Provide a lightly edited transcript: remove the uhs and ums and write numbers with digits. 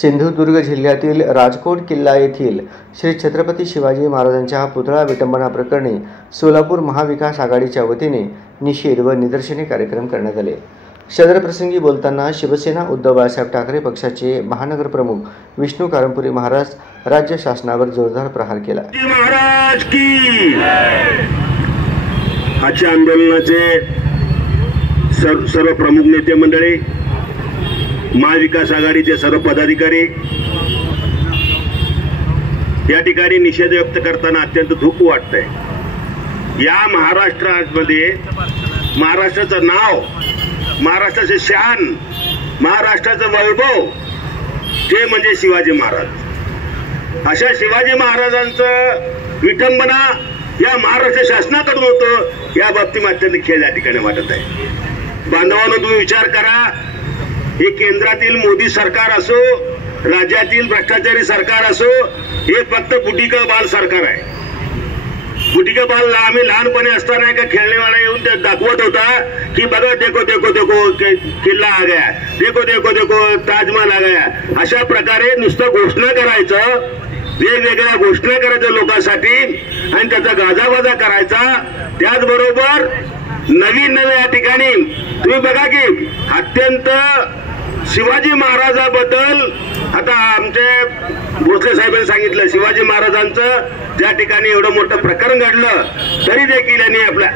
सिंधुदुर्ग जिल्ह्यातील राजकोट किल्ला येथील श्री छत्रपती शिवाजी महाराजांच्या पुतळा विटंबना प्रकरणी सोलापूर महाविकास आघाडीच्या वतीने निषेध व निदर्शने कार्यक्रम करण्यात आले। सदर प्रसंगी बोलताना शिवसेना उद्धव बाळासाहेब ठाकरे पक्षाचे महानगर प्रमुख विष्णू कारंपुरी महाराज राज्य शासनावर जोरदार प्रहार केला। महाराज की आजच्या आंदोलनाचे सर्व प्रमुख नेते मंडळी, महाविकास आघाडीचे सर्व पदाधिकारी या ठिकाणी निषेध व्यक्त करताना अत्यंत दुःख वाटतंय। या महाराष्ट्रामध्ये महाराष्ट्राचं नाव, महाराष्ट्राचे शान, महाराष्ट्राचं वैभव ते म्हणजे शिवाजी महाराज। अशा शिवाजी महाराजांचं विटंबना या महाराष्ट्र शासनाकडून होतं, या बाबतीत अत्यंत खेद या ठिकाणी वाटत आहे। बांधवांनो, तुम्ही विचार करा, हे केंद्रातील मोदी सरकार असो, राज्यातील भ्रष्टाचारी सरकार असो, हे फक्त बुटी का बाल सरकार आहे। बुटी का बाल आम्ही लहानपणी असताना एका खेळणेवाला येऊन ते दाखवत होता की बघा, देखो देखो देखो किल्ला आ गया, देखो देखो देखो ताजमहल आ गया। अशा प्रकारे नुसतं घोषणा करायचं, वेगवेगळ्या घोषणा करायच्या लोकांसाठी आणि त्याचा गाजावाजा करायचा। त्याचबरोबर नवीन या ठिकाणी तुम्ही बघा की अत्यंत शिवाजी महाराजाबद्दल आता आमचे भोसले साहेबांनी सांगितलं, शिवाजी महाराजांचं ज्या ठिकाणी एवढं मोठं प्रकरण घडलं तरी देखील यांनी आपल्या